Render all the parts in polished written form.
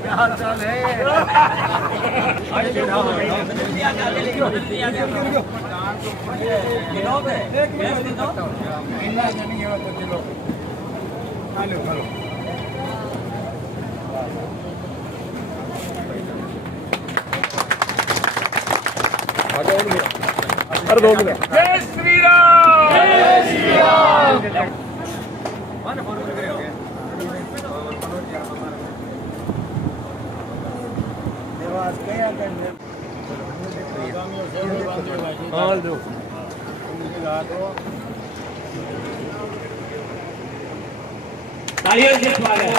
क्या हाल चाल है? अरे 2 मिनट। जय श्री राम। जय श्री राम। तालियों से स्वागत।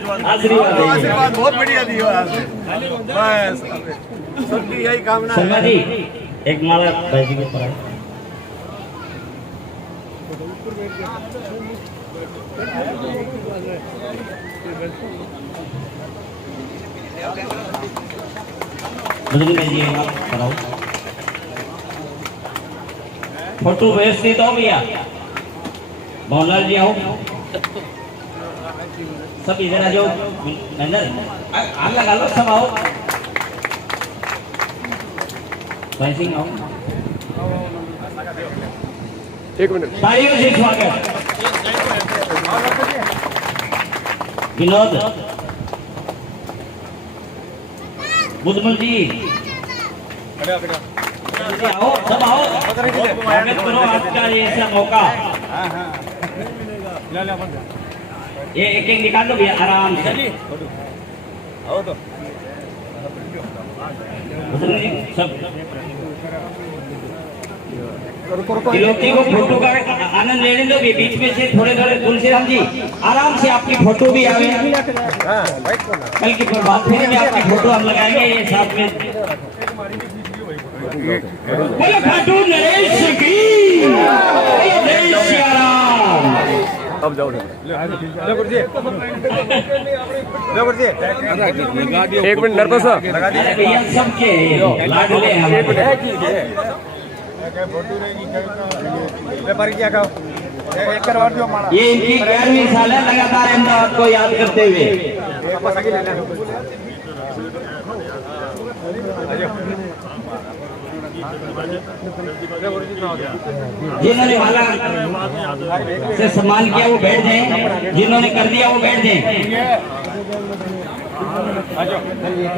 आशीर्वाद बहुत बढ़िया दिया। बस सबकी यही कामना शर्मा जी एक माला भाई जी को पकड़ाएं। बुजुर्ग जी कराओ फोटो व्यवस्थित हो भैया। मोहनलाल जी आओ, सब इधर आ जाओ। अंदर आग लगा लो, सब आओ। भाई सिंह आओ। 1 मिनट। तालियों से स्वागत। विनोद बुधमल जी आओ, सब आओ, स्वागत करो आपका ये ऐसा मौका। ये एक एक निकाल लो भैया आराम से। सब इलोकी को फोटो का आनंद लेने दो। बीच में से थोड़े थोड़े तुलसीराम जी आराम से आपकी फोटो भी आवे। कल की प्रभात फेरी में आपकी फोटो हम लगाएंगे ये साथ में। बोले खाटू नरेश की जय श्री राम। अब जाओ। 1 मिनट नरपत साहब। भैया सबके लाडले हैं। ये इनकी 11वीं साल है लगातार अहमदाबाद को याद करते हुए। जिन्होंने माला से सम्मान किया वो बैठ जाएं, जिन्होंने कर दिया वो बैठ जाएं।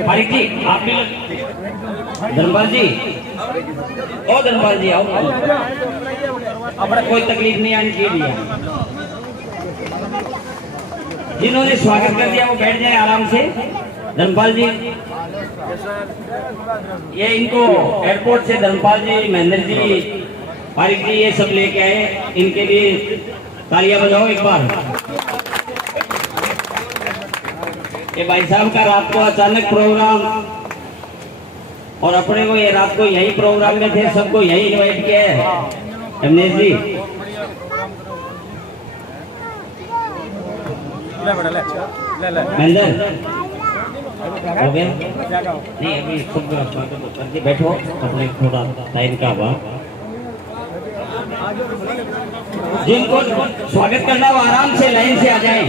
फारिक जी आप भी, धनपाल जी, ओ धनपाल जी आओ। अपना कोई तकलीफ नहीं आनी चाहिए। जिन्होंने स्वागत कर दिया वो बैठ जाए आराम से। धनपाल जी ये इनको एयरपोर्ट से धनपाल जी, महेंद्र जी, फारिक जी ये सब लेके आए। इनके लिए तालियां बजाओ एक बार। ये भाई साहब का रात को अचानक प्रोग्राम, और अपने को ये रात को यही प्रोग्राम में थे, सबको यही इनवाइट किया है रमेश जी। महेंद्र हो गया नहीं, अभी सब बैठो अपने थोड़ा टाइम का अभाव। जिनको स्वागत करना वो आराम से लाइन से आ जाएं।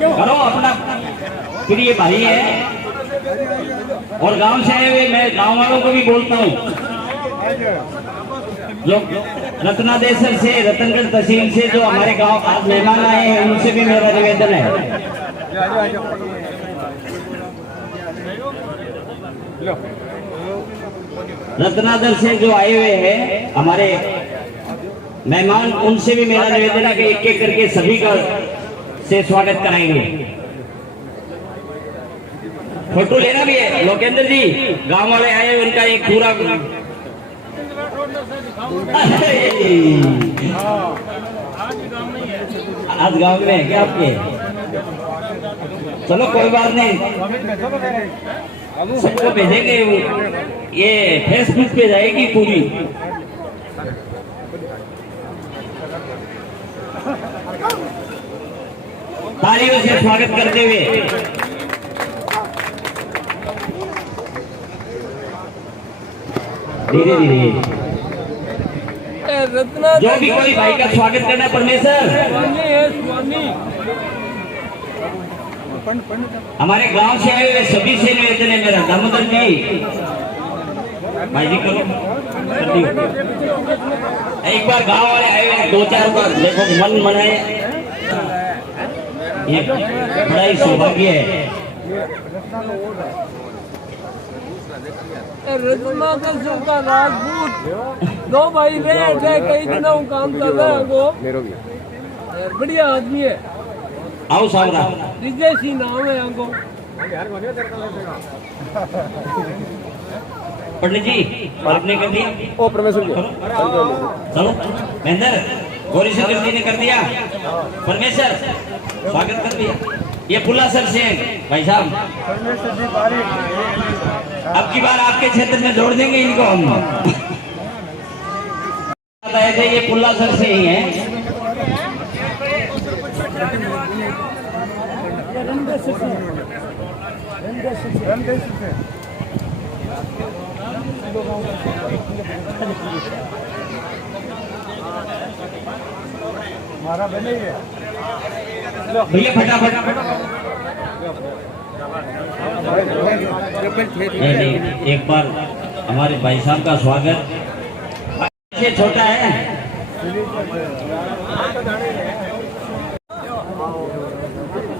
करो अपना प्रिय भाई है और गांव से आए हुए। मैं गांव वालों को भी बोलता हूँ, जो रत्नादेसर से, रतनगढ़ तहसील से जो हमारे गांव आज मेहमान आए हैं, उनसे भी मेरा निवेदन है। रत्नादर से जो आए हुए हैं हमारे मेहमान, उनसे भी मेरा निवेदन है कि एक एक करके सभी का से स्वागत कराएंगे। फोटो लेना भी है। लोकेंद्र जी गांव वाले आए, उनका एक पूरा आज गांव में है क्या आपके? चलो कोई बात नहीं, सबको भेजेंगे। ये फेसबुक पे जाएगी पूरी। तालियों से स्वागत करते हुए धीरे धीरे जो भी कोई भाई का स्वागत करना परमेश्वर हमारे गांव से आए हुए सभी से निवेदन है मेरा दामोदर जी भाई जी करो एक बार गांव वाले आए हुए 2-4 बार देखो मन मनाए ये बड़ा ही सौभाग्य है। रजमा का राजपूत दो भाई रहे कई दिनों काम कर रहे हैं वो मेरो भी बढ़िया आदमी है। आओ सावरा विजयसी नाम है हमको। पंडित जी आपने कर दिया ओ परमेश्वर जी चलो महेंद्र गौरी शंकर जी ने कर दिया परमेश्वर स्वागत कर दिया। ये पुल्ला सर से भाई साहब अब की बार आपके क्षेत्र में जोड़ देंगे इनको हम आए थे ये पुल्ला सर से ही है। हमारा बने ही है भैया फटाफट नहीं एक बार हमारे भाई साहब का स्वागत ये छोटा है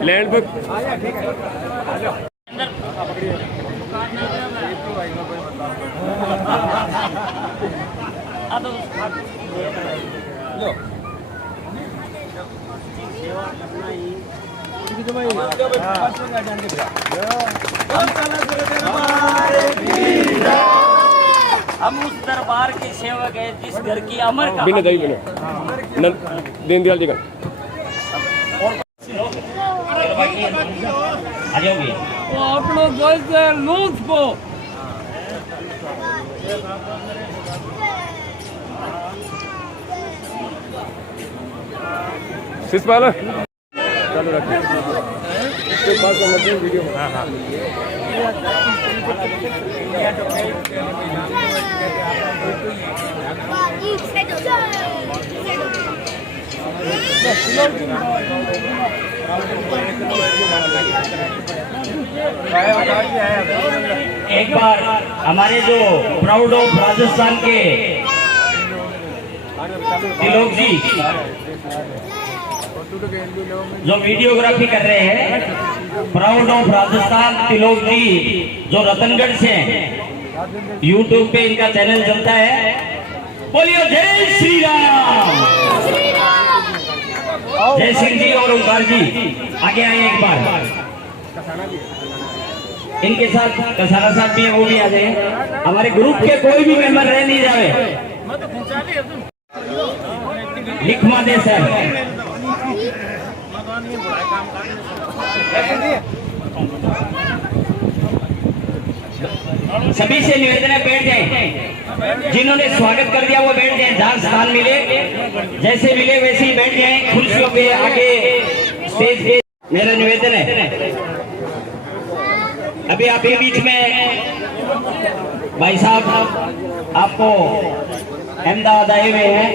लैंड बुक हम उस दरबार के सेवक है जिस घर की अमर का बिना दही बिना दीनदयाल जी का आ जाओगे वो अपनो दोस्त है लूट को शिषपाल चालू रखिए इसके पास वीडियो में हाँ एक बार हमारे जो प्राउड ऑफ राजस्थान के तिलोक जी जो वीडियोग्राफी कर रहे हैं प्राउड ऑफ राजस्थान तिलोक जी जो रतनगढ़ से यूट्यूब पे इनका चैनल चलता है। बोलिए जय श्री राम जय सिंह जी और ओंकार जी आगे आए एक बार इनके साथ कसारा साहब भी है वो भी आ जाए। हमारे ग्रुप के कोई भी मेंबर रह नहीं जाए लिखवा दे सर सभी से निवेदन है बैठ जाएं जिन्होंने स्वागत कर दिया वो बैठ जाएं जहां स्थान मिले जैसे मिले वैसे ही बैठ जाएं कुर्सियों पे आगे स्टेज पे मेरा निवेदन है। अभी आप बीच में भाई साहब आपको अहमदाबाद आए हुए हैं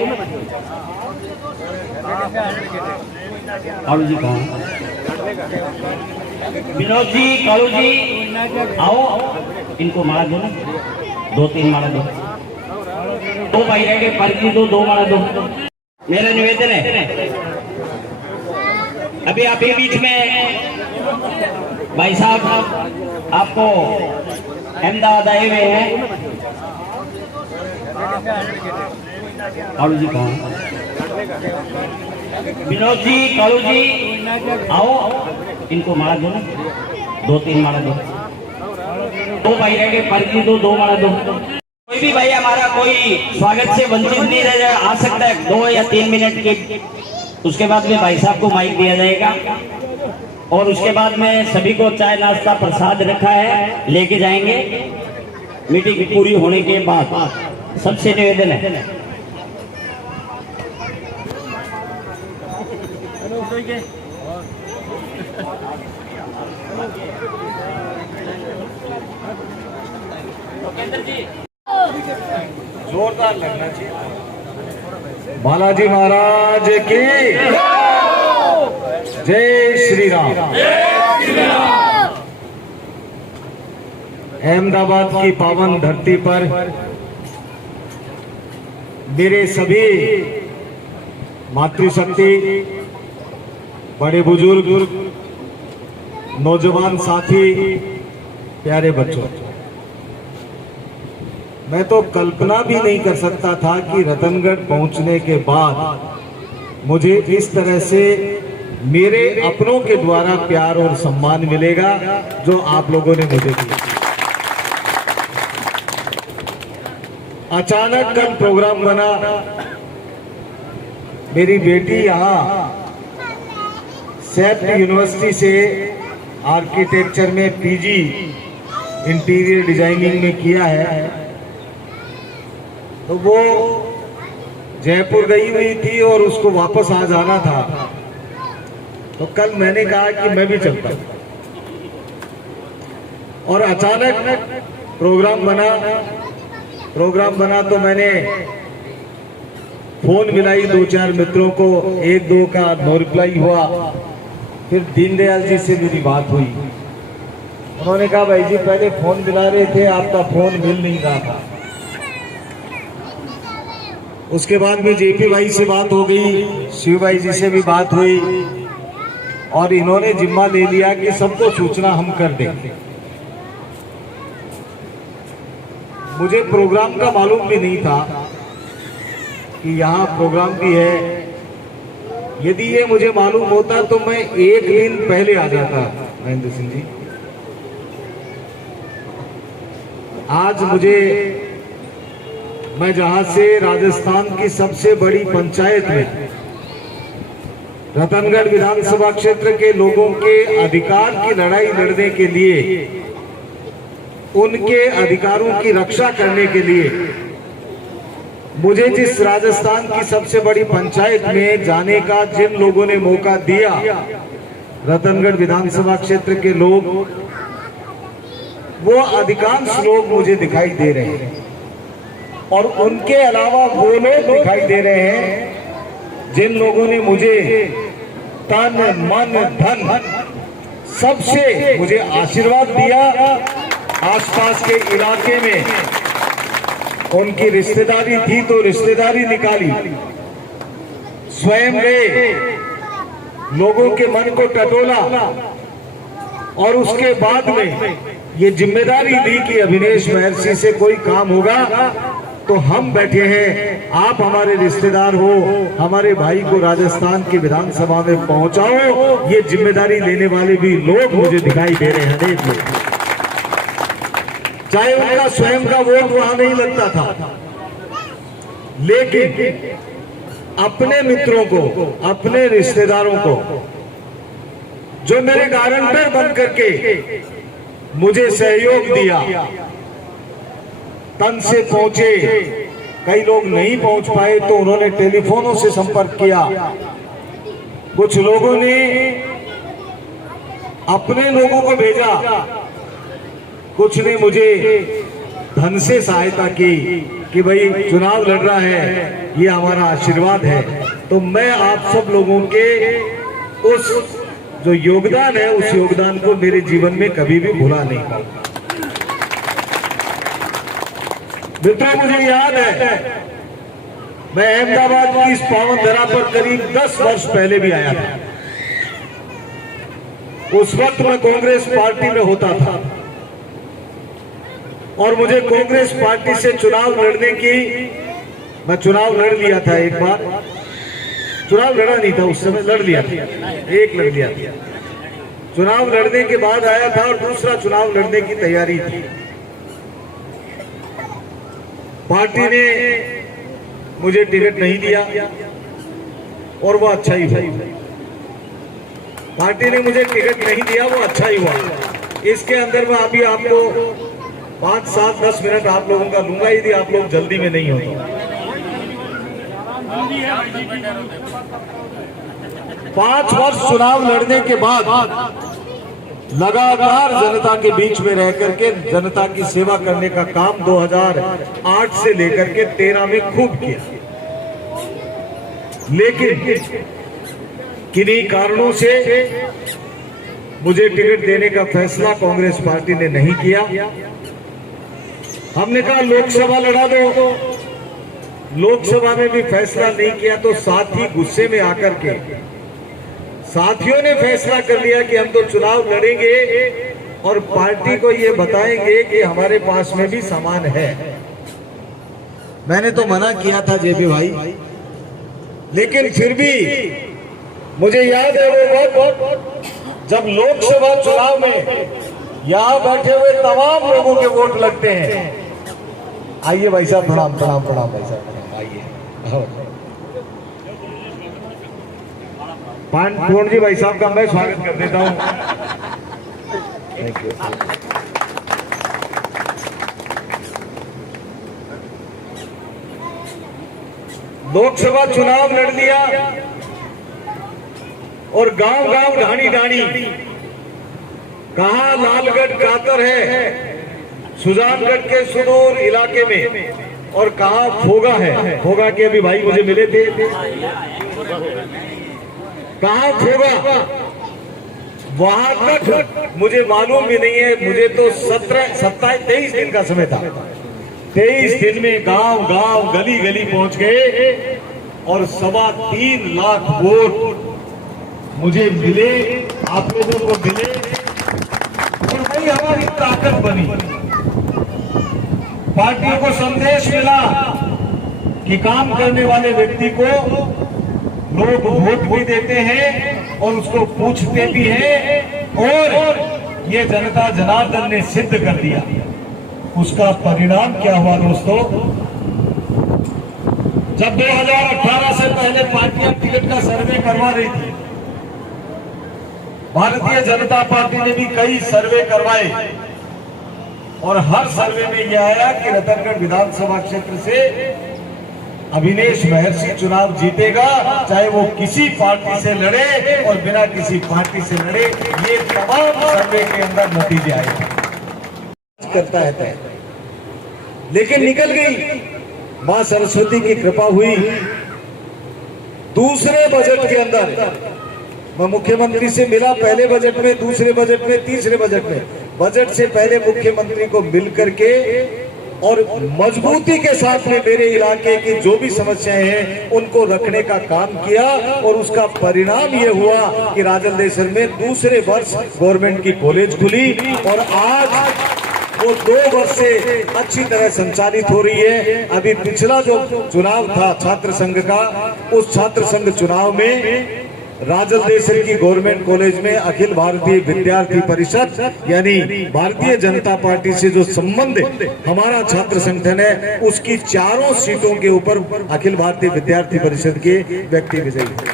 कालू जी कहाँ विनोद जी कालू जी आओ इनको माला दो ना 2-3 माला दो 2 भाई रह गए पर्ची दो 2 माला दो मेरा निवेदन है। अभी आप बीच में भाई साहब आपको अहमदाबाद आए हुए हैं कालू जी कहाँ विनोद जी कालू जी आओ इनको माला दो ना 2-3 माला दो 2 भाई रह गए पर्ची दो 2 माला दो। कोई भी भाई हमारा कोई स्वागत से वंचित नहीं रह जाए आ सकता है 2 या 3 मिनट के उसके बाद में भाई साहब को माइक दिया जाएगा और उसके बाद में सभी को चाय नाश्ता प्रसाद रखा है लेके जाएंगे मीटिंग पूरी होने के बाद। सबसे निवेदन है केंद्र जी जोरदार लगना चाहिए। बालाजी महाराज की जय श्री राम। अहमदाबाद की पावन धरती पर मेरे सभी मातृशक्ति, बड़े बुजुर्ग, नौजवान साथी, प्यारे बच्चों, मैं तो कल्पना भी नहीं कर सकता था कि रतनगढ़ पहुंचने के बाद मुझे इस तरह से मेरे अपनों के द्वारा प्यार और सम्मान मिलेगा जो आप लोगों ने मुझे दिया। अचानक कल प्रोग्राम बना, मेरी बेटी यहाँ सेफ्ट यूनिवर्सिटी से आर्किटेक्चर में पीजी इंटीरियर डिजाइनिंग में किया है, तो वो जयपुर गई हुई थी और उसको वापस आ जाना था। तो कल मैंने कहा कि मैं भी चलता हूं, और अचानक प्रोग्राम बना तो मैंने फोन मिलाई 2-4 मित्रों को, 1-2 का नो रिप्लाई हुआ। फिर दीनदयाल जी से मेरी बात हुई, उन्होंने कहा भाई जी पहले फोन मिला रहे थे, आपका फोन मिल नहीं रहा था। उसके बाद में जेपी भाई से बात हो गई, शिव भाई जी से भी बात हुई, और इन्होंने जिम्मा ले लिया कि सबको सूचना हम कर देंगे। मुझे प्रोग्राम का मालूम भी नहीं था कि यहाँ प्रोग्राम भी है। यदि ये मुझे मालूम होता तो मैं 1 दिन पहले आ जाता। महेंद्र सिंह जी, आज मैं जहां से राजस्थान की सबसे बड़ी पंचायत में रतनगढ़ विधानसभा क्षेत्र के लोगों के अधिकार की लड़ाई लड़ने के लिए, उनके अधिकारों की रक्षा करने के लिए मुझे जिस राजस्थान की सबसे बड़ी पंचायत में जाने का जिन लोगों ने मौका दिया, रतनगढ़ विधानसभा क्षेत्र के लोग, वो अधिकांश लोग मुझे दिखाई दे रहे हैं, और उनके अलावा वो लोग दिखाई दे रहे हैं जिन लोगों ने मुझे तन मन धन सबसे मुझे आशीर्वाद दिया। आसपास के इलाके में उनकी रिश्तेदारी थी तो रिश्तेदारी निकाली, स्वयं वे लोगों के मन को टटोला, और उसके बाद में ये जिम्मेदारी दी कि अभिनेश महर्षि से कोई काम होगा तो हम बैठे हैं, आप हमारे रिश्तेदार हो, हमारे भाई को राजस्थान की विधानसभा में पहुंचाओ। ये जिम्मेदारी लेने वाले भी लोग मुझे दिखाई दे रहे हैं, अनेक लोग। चाहे उनका स्वयं का वोट वहां नहीं लगता था, लेकिन अपने मित्रों को, अपने रिश्तेदारों को, जो मेरे गारंटर बन करके मुझे सहयोग दिया, तन से पहुंचे। कई लोग नहीं पहुंच पाए तो उन्होंने टेलीफोनों से संपर्क किया, कुछ लोगों ने अपने लोगों को भेजा, कुछ ने मुझे धन से सहायता की कि भाई चुनाव लड़ रहा है, ये हमारा आशीर्वाद है। तो मैं आप सब लोगों के उस जो योगदान है, उस योगदान को मेरे जीवन में कभी भी भुला नहीं पाऊंगा। मित्रों, मुझे याद है मैं अहमदाबाद की इस पावन धरा पर करीब 10 वर्ष पहले भी आया था। उस वक्त मैं कांग्रेस पार्टी में होता था और मुझे कांग्रेस पार्टी से चुनाव लड़ने की, मैं चुनाव लड़ लिया था एक बार, चुनाव लड़ा नहीं था उस समय, लड़ लिया था, एक लड़ लिया था। चुनाव लड़ने के बाद आया था और दूसरा चुनाव लड़ने की तैयारी थी। पार्टी ने मुझे टिकट नहीं दिया और वो अच्छा ही हुआ। पार्टी ने मुझे टिकट नहीं दिया, वो अच्छा ही हुआ। इसके अंदर मैं अभी आपको 5, 7, 10 मिनट आप लोगों का लूंगा, यदि आप लोग जल्दी में नहीं होते। 5 वर्ष चुनाव लड़ने के बाद लगातार जनता के बीच में रह करके जनता की सेवा करने का काम 2008 से लेकर के 13 में खूब किया, लेकिन किन्हीं कारणों से मुझे टिकट देने का फैसला कांग्रेस पार्टी ने नहीं किया। हमने कहा लोकसभा लड़ा दो, लोकसभा में भी फैसला नहीं किया तो साथी गुस्से में आकर के साथियों ने फैसला कर लिया कि हम तो चुनाव लड़ेंगे और पार्टी को ये बताएंगे कि हमारे पास में भी सामान है। मैंने तो मना किया था जेपी भाई, लेकिन फिर भी मुझे याद है वो वक्त जब लोकसभा चुनाव में यहां बैठे हुए तमाम लोगों के वोट लगते हैं। आइए भाई साहब, प्रणाम प्रणाम प्रणाम भाई साहब, आइए। पूर्ण जी भाई साहब का मैं स्वागत कर देता हूं। Thank you. लोकसभा चुनाव लड़ लिया और गांव गांव ढाणी ढाणी कहां लालगढ़ कातर है सुजानगढ़ के सुदूर इलाके में, और कहां फोगा है, फोगा के अभी भाई मुझे मिले थे, कहां फोगा वहां तक मुझे मालूम भी नहीं है। मुझे तो 23 दिन का समय था। 23 दिन में गांव गांव गली गली पहुंच गए और 3.25 लाख वोट मुझे मिले, आप लोगों को मिले, और वही हमारी ताकत बनी। पार्टी को संदेश मिला कि काम करने वाले व्यक्ति को लोग वोट भी देते हैं और उसको पूछते भी हैं, और ये जनता जनार्दन ने सिद्ध कर दिया। उसका परिणाम क्या हुआ दोस्तों? जब 2018 से पहले पार्टियां टिकट का सर्वे करवा रही थी, भारतीय जनता पार्टी ने भी कई सर्वे करवाए और हर सर्वे में यह आया कि रतनगढ़ विधानसभा क्षेत्र से अभिनेश महर्षि चुनाव जीतेगा, चाहे वो किसी पार्टी से लड़े और बिना किसी पार्टी से लड़े। ये तमाम सर्वे के अंदर नतीजे आए करता है, लेकिन निकल गई। मां सरस्वती की कृपा हुई। दूसरे बजट के अंदर मैं मुख्यमंत्री से मिला, पहले बजट में, दूसरे बजट में, तीसरे बजट में। बजट से पहले मुख्यमंत्री को मिल करके और मजबूती के साथ में मेरे इलाके की जो भी समस्याएं हैं उनको रखने का काम किया, और उसका परिणाम ये हुआ कि राजलदेसर में दूसरे वर्ष गवर्नमेंट की कॉलेज खुली और आज वो 2 वर्ष से अच्छी तरह संचालित हो रही है। अभी पिछला जो चुनाव था छात्र संघ का, उस छात्र संघ चुनाव में राजलदेसर की गवर्नमेंट कॉलेज में अखिल भारतीय विद्यार्थी परिषद यानी भारतीय जनता पार्टी से जो संबंध हमारा छात्र संगठन है, उसकी 4 सीटों के ऊपर अखिल भारतीय विद्यार्थी परिषद के व्यक्ति विजयी हुए।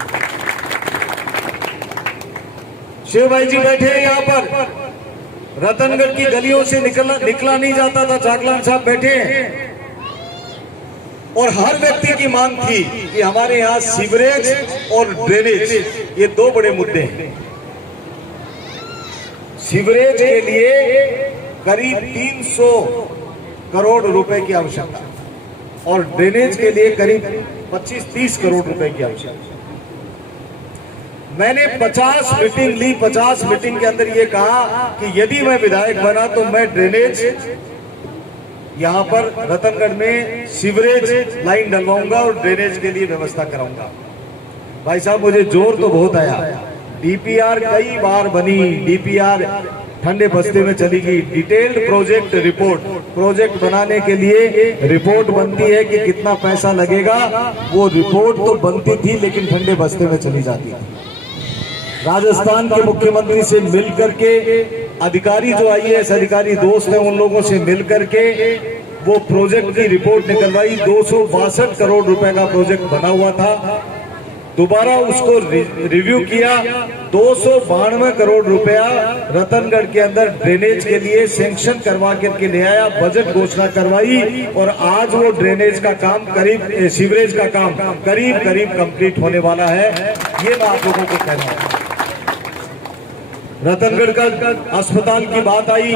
शिव भाई जी बैठे हैं यहाँ पर। रतनगढ़ की गलियों से निकला नहीं जाता था। जागलान साहब बैठे हैं और हर व्यक्ति की मांग थी कि हमारे यहाँ सीवरेज और ड्रेनेज, ये 2 बड़े मुद्दे हैं। सीवरेज के लिए करीब 300 करोड़ रुपए की आवश्यकता और ड्रेनेज के लिए करीब 25-30 करोड़ रुपए की आवश्यकता। मैंने 50 मीटिंग ली। 50 मीटिंग के अंदर ये कहा कि यदि मैं विधायक बना तो मैं ड्रेनेज यहाँ पर रतनगढ़ में सीवरेज लाइन डलवाऊंगा और ड्रेनेज के लिए व्यवस्था कराऊंगा। भाई साहब मुझे जोर तो बहुत आया। डीपीआर कई बार बनी, डीपीआर ठंडे बस्ते में चली गई। डिटेल्ड प्रोजेक्ट रिपोर्ट, प्रोजेक्ट बनाने के लिए रिपोर्ट बनती है कि कितना पैसा लगेगा, वो रिपोर्ट तो बनती थी लेकिन ठंडे बस्ते में चली जाती थी। राजस्थान के मुख्यमंत्री से मिल करके, अधिकारी जो IAS अधिकारी दोस्त हैं उन लोगों से मिल करके वो प्रोजेक्ट की रिपोर्ट निकलवाई। 262 करोड़ रुपए का प्रोजेक्ट बना हुआ था दोबारा उसको रिव्यू किया। 292 करोड़ रुपया रतनगढ़ के अंदर ड्रेनेज के लिए सैंक्शन करवा करके ले आया, बजट घोषणा करवाई और आज वो ड्रेनेज का काम करीब, सीवरेज का काम करीब कंप्लीट होने वाला है। ये मैं आप लोगों को कहना हूं। रतनगढ़ का अस्पताल की बात आई,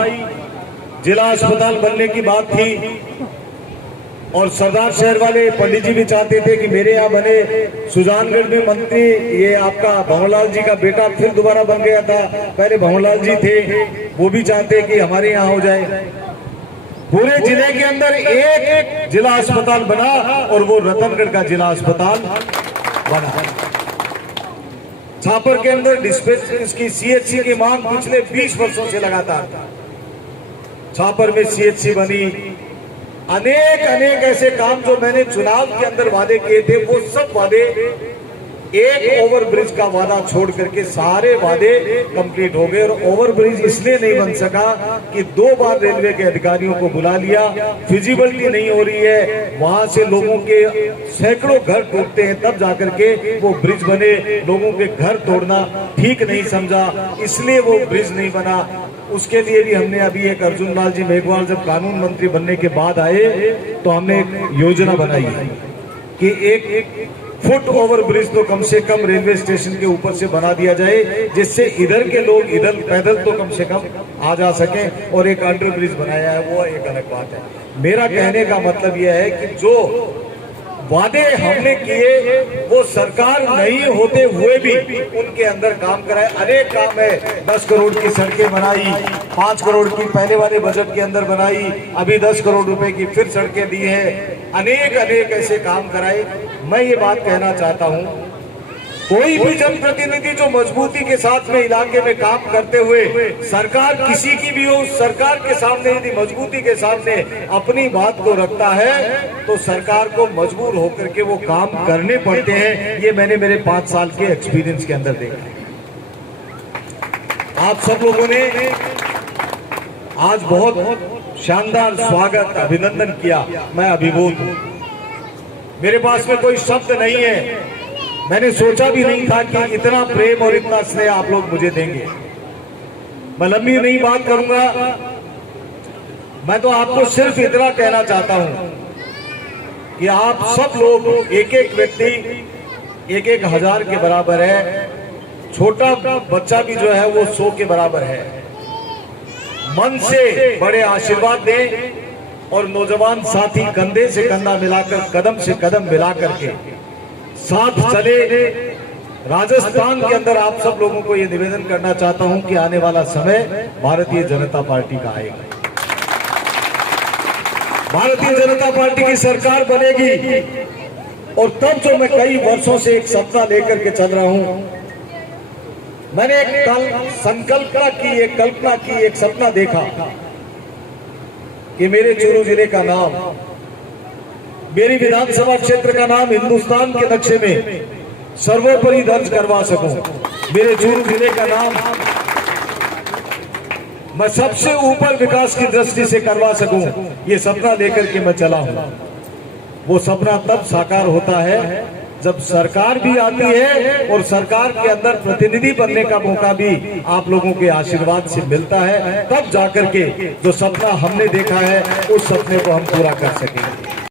जिला अस्पताल बनने की बात थी और सरदार शहर वाले पंडित जी भी चाहते थे कि मेरे यहाँ बने। सुजानगढ़ में मंत्री ये आपका भंवरलाल जी का बेटा फिर दोबारा बन गया था, पहले भंवरलाल जी थे, वो भी चाहते कि हमारे यहाँ हो जाए। पूरे जिले के अंदर एक जिला अस्पताल बना और वो रतनगढ़ का जिला अस्पताल बना। छापर के अंदर डिस्पेंसरी की सीएचसी की मांग पिछले 20 वर्षों से लगातार था। छापर में सीएचसी बनी, अनेक ऐसे काम जो मैंने चुनाव के अंदर वादे किए थे वो सब वादे, एक ओवरब्रिज का वादा छोड़ करके सारे वादे कंप्लीट हो गए। और ओवरब्रिज इसलिए नहीं बन सका कि 2 बार रेलवे के अधिकारियों को बुला लिया, फिजिबिलिटी नहीं हो रही है, वहां से लोगों के सैकड़ों घर टूटते हैं, तब जाकर के वो ब्रिज बने। लोगों के घर तोड़ना ठीक नहीं समझा, इसलिए वो ब्रिज नहीं बना। उसके लिए भी हमने अभी एक अर्जुन लाल जी मेघवाल जब कानून मंत्री बनने के बाद आए तो हमने एक योजना बनाई है कि एक फुट ओवर ब्रिज तो कम से कम रेलवे स्टेशन के ऊपर से बना दिया जाए, जिससे इधर के लोग इधर पैदल तो कम से कम आ जा सके। और एक अंडर ब्रिज बनाया है, वो एक अलग बात है। मेरा कहने का मतलब यह है कि जो वादे हमने किए वो सरकार नहीं होते हुए भी उनके अंदर काम कराए। अनेक काम है, 10 करोड़ की सड़कें बनाई, 5 करोड़ की पहले वाले बजट के अंदर बनाई, अभी 10 करोड़ रुपए की फिर सड़कें दी है, अनेक ऐसे काम कराए। मैं ये बात कहना चाहता हूं, कोई भी जनप्रतिनिधि जो मजबूती के साथ में इलाके में काम करते हुए, सरकार किसी की भी हो, सरकार के सामने यदि मजबूती के सामने अपनी बात को रखता है तो सरकार को मजबूर होकर के वो काम करने पड़ते हैं। ये मैंने मेरे 5 साल के एक्सपीरियंस के अंदर देखा है। आप सब लोगों ने आज बहुत शानदार स्वागत, अभिनंदन किया, मैं अभिभूत हूं। मेरे पास में कोई शब्द नहीं है, मैंने सोचा भी नहीं था कि इतना प्रेम और इतना स्नेह आप लोग मुझे देंगे। मैं लंबी नहीं बात करूंगा, मैं तो आपको सिर्फ इतना कहना चाहता हूं कि आप सब लोग एक व्यक्ति 1 हजार के बराबर है, छोटा बच्चा भी जो है वो 100 के बराबर है। मन से बड़े आशीर्वाद दें और नौजवान साथी कंधे से कंधा मिलाकर, कदम से कदम मिलाकर के साथ चले। राजस्थान के अंदर आप सब लोगों को यह निवेदन करना चाहता हूं कि आने वाला समय भारतीय जनता पार्टी का आएगा। भारतीय जनता पार्टी की सरकार बनेगी और तब जो मैं कई वर्षों से एक सपना लेकर के चल रहा हूं, मैंने एक कल्पना की, एक सपना देखा कि मेरे चूरू जिले का नाम, मेरी विधानसभा क्षेत्र का नाम हिंदुस्तान के नक्शे में सर्वोपरि दर्ज करवा सकूं, मेरे चूरू जिले का नाम मैं सबसे ऊपर विकास की दृष्टि से करवा सकूं। ये सपना लेकर के मैं चला हूं। वो सपना तब साकार होता है जब सरकार भी आती है और सरकार के अंदर प्रतिनिधि बनने का मौका भी आप लोगों के आशीर्वाद से मिलता है, तब जाकर के जो सपना हमने देखा है उस सपने को हम पूरा कर सकेंगे।